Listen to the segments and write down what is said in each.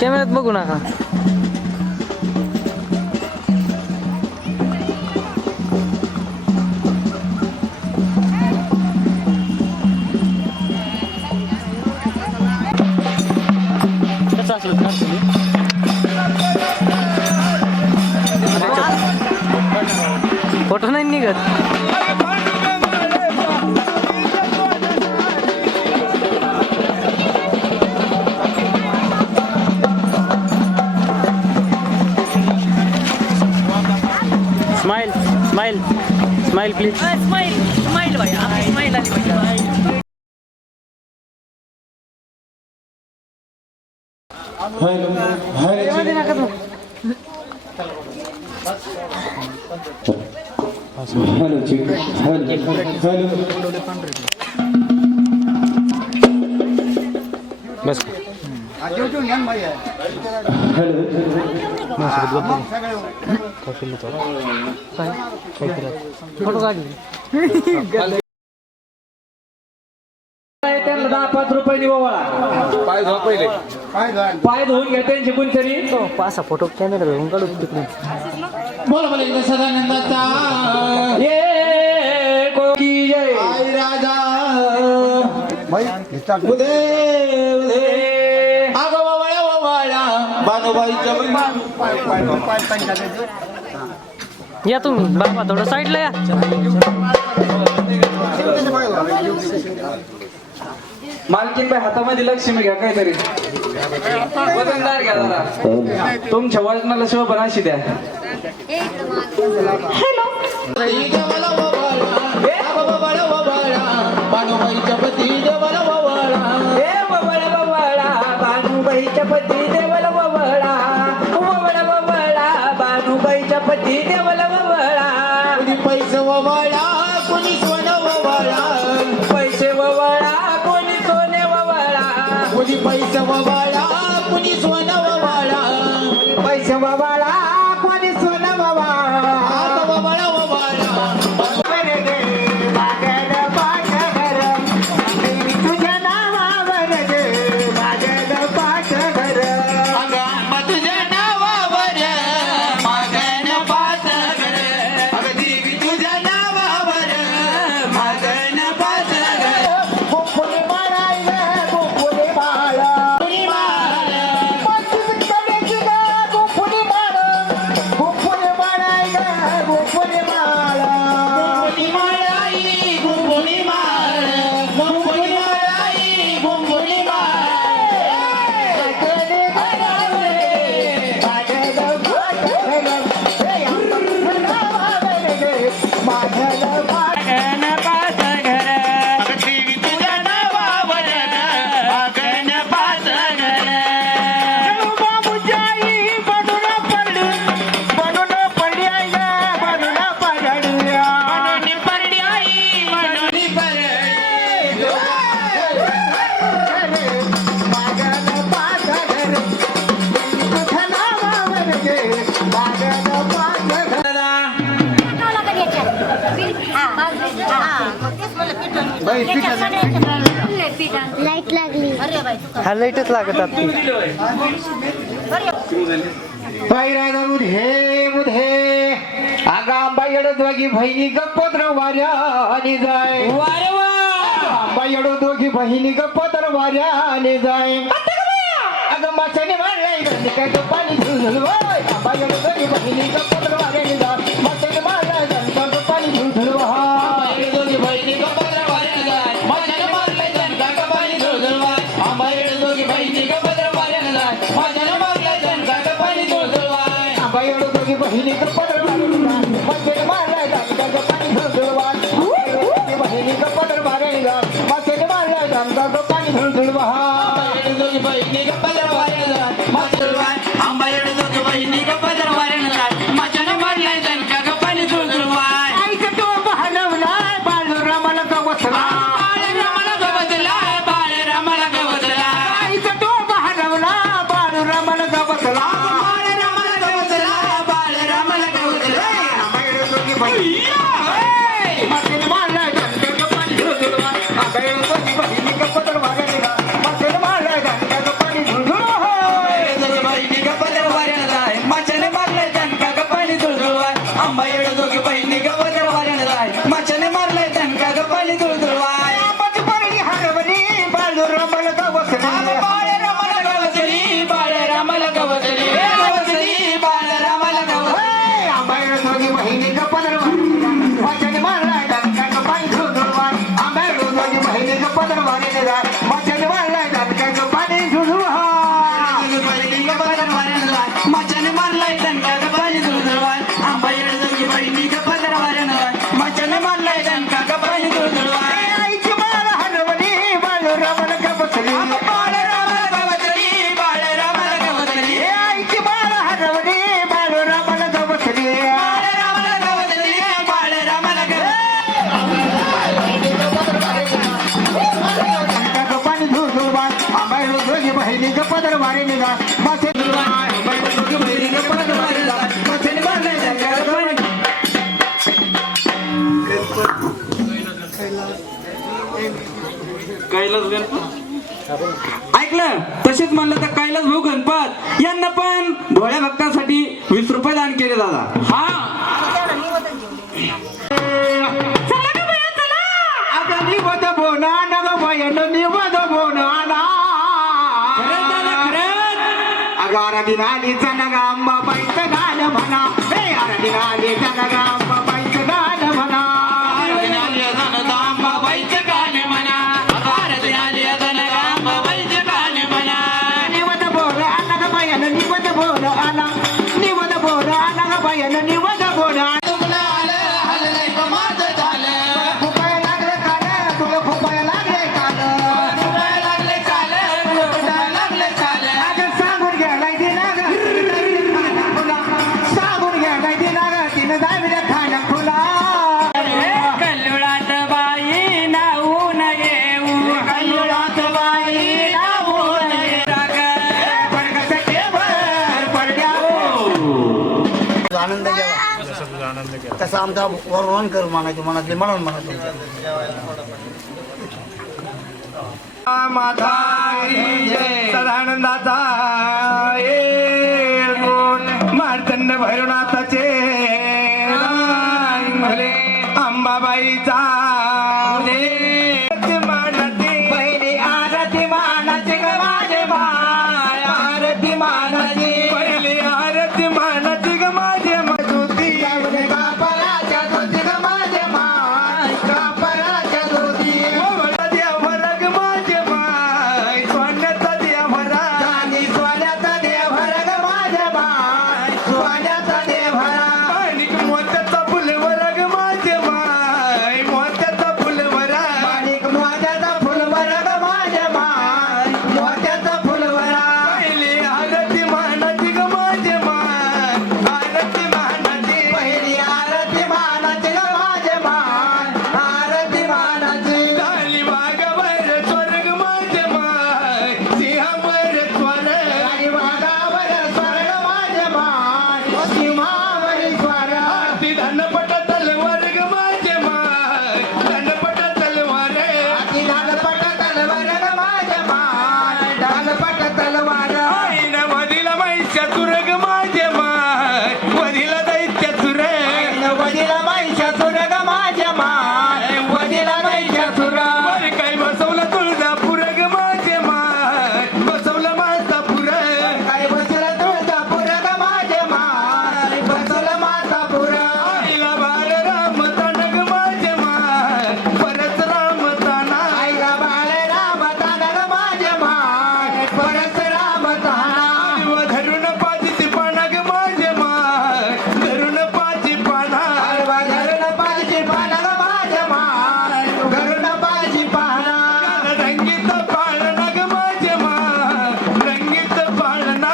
कॅमेऱ्यात बघू नका. फोटो नाही निघत. Smile smile smile please. Smile smile भाई, स्माइल आली पाहिजे. बस फोटो काढले. त्यांना 10-5 रुपये ओवाळा. पाय धुवून घ्या त्यांचे कोणतरी. 5 फोटो कॅमेरा घेऊन काढू तिकडे. बोला बोला एकदा सदानंदाचा ये कोकी जय आई राजा उदे उदे आगवाळा बानोबाईच्या या तुम्ही बाबा थोडं साईडला या. मालकीन बाई हातामध्ये लक्ष्मी घ्या काहीतरी. वजनदार घ्या जरा. तुमच्या वजनाला शोभन अशी द्या. बानोबाईच्या पती देवाला ववाळा. ए ववळा ववळा बानूबाईच्या पती देवाला ववळा. ववळा ववळा बानूबाईच्या पती देवाला ववळा. कोणी पैसे ववाळा कोणी सोनं ववाळा. पैसे ववळा कोणी सोने ववळा. कोणी पैसे ववाळा कोणी सोनं ववाळा. पैसे ववळा कोणी सोनं ववळा. ववाळा ववाळा लाईट लागली. हा लाईटच लागतात. बाई राजा मुधे मुधे आगा आंबा येडो दोघी बहिणी गप्पत्र वाऱ्याने जाय. वारे वा आंबा येडो दोघी बहिणी गप्पत्र वाऱ्याने जाय. अगं माशाने मारलाय काय पाणी झुलझुल. आंबा येडो दोघी बहिणी गप्पत्र वाऱ्याने जाय. माशाने मारलाय का पाणी झुलझुल. दोघी बहिणी गप्पत्र वाऱ्याने जाय. माशाने मारलाय का पाणी झुलझुल. आंबा येडो दोघी बहिणी गप्पत्र वाऱ्याने जाय. माशाने मारलाय का पाणी झुलझुल. आंबा येडो दोघी बहिणी गप्पत्र वाऱ्याने जाय. माशाने मारलाय का पाणी झुलझुल. बहिणी गप्पत्र वाऱ्याने जाय. माशाने मारलाय का पाणी झुलझुल. दोघी बहिणी गप्पत्र वाऱ्याने जाय. माशाने आंबा येडो दोघी बहिणी गप्पत्र वाऱ्याने जाय. माशाने मारलाय का पाणी आंबा येडो दोघी बहिणी ग पदर वाऱ्याने जाय माशाने मारलाय दणका ग पाली तुळतुळवाय आंबाची परडी हरवली बाळू रमल गवसली बाळे रामाला गवसली बाळे रामाला गवसली गवसली बाळे रामाला गवसली आंबा येडो दोघी बहिणी ग पदर वाऱ्याने माशाने मारलाय दणका ग पाणी झुळझुळवाय आंबा येडो दोघी बहिणी ग पदर वाऱ्याने जाय माशाने मारलाय दणका ग पाणी झुळझुळवाय माशाने मारलाय दणका ग पाणी तुळतुळवाय आंबा येडो दोघी बहिणी ग पदर वाऱ्याने जाय माशाने मारलाय दणका ग पाणी तुळतुळवाय आईची माळ हरवली बाळू रमल गवसली बाळे रामाला गवसली बाळे रामाला गवसली आईची माळ हरवली बाळू रमल गवसली बाळे रामाला गवसली बाळे रामाला पाणी झुळझुळवाय आंबा येडो दोघी बहिणी ग पदर वारे निघा मासे कैलास गणपत ऐकलं तसेच म्हणलं तर कैलास भाऊ गणपत यांना पण भोळ्या भक्तांसाठी 20 रुपये दान केले दादा हा अगं निवद बोना नग बयन निवद बोना अगं आराधी नालीचा नग अंबाबाईचं गाण म्हणा हे आराधी नालीचा नग अंबाबाईचं गाण म्हणा निवद बोना नग बयन निवद बोना निवद बोना नग बयन निवद बोना फुपाया लागले काल तुला फुपाया लागले काल अगं सांगून घ्यायलाय दिना ग तुला सांगून घ्यायलाय दिना ग तिनं दाविल्या खाण्या फुला कल्लुळात बाई नाहून येऊ कल्लुळात बाई नाहून आनंद घ्यावा तसा आमचा वर्णन कर म्हणायचं मनातले म्हणून म्हणत सदानंदाचा मार्तंड भैरवनाथाचे भले अंबाबाईचा बहिणी आरती मानाची ग माझे बाय आरती मानाची पहिली आरती मानाची ग माझे मजुती कापराच्या धोती ग माझे माय कापराच्या धोती देवरग माझे माय सोन्याचा देवरा आणि सोन्याचा देवरा ग माझे माय सोन्याचा देवरा आणि मोत्याचा फुलवरा ग माझे माय मोत्याचा फुलवरा आणि मोत्याचा फुलवरा ग माझे माय मोत्याचा फुलवरा पहिली आरती मानाची ग माझे माय आरती मानाची पहिली आरती मानाची ग माझे माय आरती मानाची झाली वाघावर स्वर्ग माझे माय सिंहावर स्वर आणि वाघावर स्वर्ग माझे माय सिंहावर स्वर ती धनपट तलवार ग माझे माय धनपट तलवार ती धनपट तलवार ग माझे माय धनपट तलवार आईन वदिला महिषासुर ग माझे माय वदिला दैत्यासुर वदिला महिषासुर ग माझे माय वदिला महिषासुर वर काय बसवलं तुळजापूर ग माझे माय बसवलं मातापूर काय बसवलं तुळजापूर ग माझे माय बसवलं मातापूर आईला बाळ रामताना ग माझे माय परत रामताना आईला बाळ रामताना ग माझे माय परत रामताना धरून पाची पाना ग माझे माय धरून पाची पाना धरून पाची पाना ग माझे माय धरून पाची पाना रंगीत पाळणा ग माझे माय रंगीत पाळणा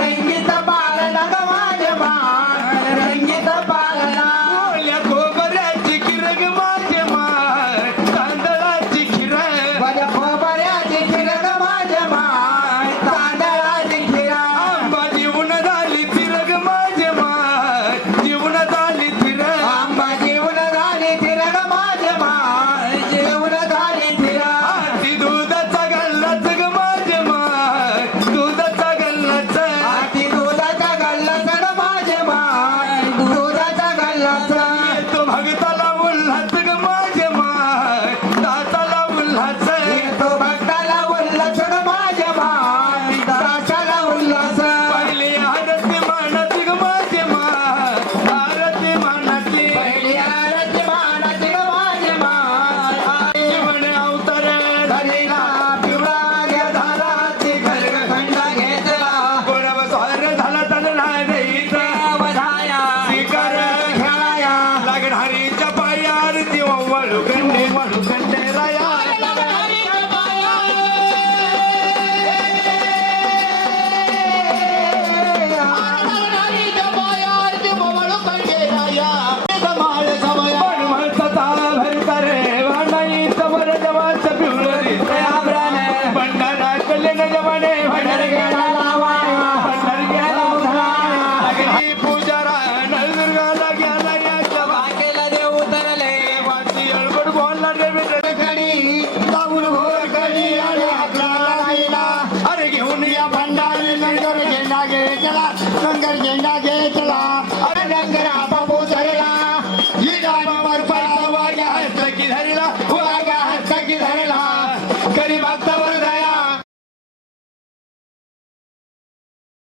रंगीत पाळणा ग माझे माय रंगीत पाळणा ओल्या खोबऱ्याची खीर ग माझे माय तांदळाची खीर माझ्या खोबऱ्याची खीर ग माझे माय तांदळाची खीर आंबा जीवन झाली थिर ग माझे माय जीवन झाली थिर आंबा जीवन झाली थिर ग माझे माय जीवन झाली थिर ती दुधाचा गल्लाच ग माझे माय दुधाचा गल्लाच ती दुधाचा गल्लाच ग माझे माय पाणी मार पाय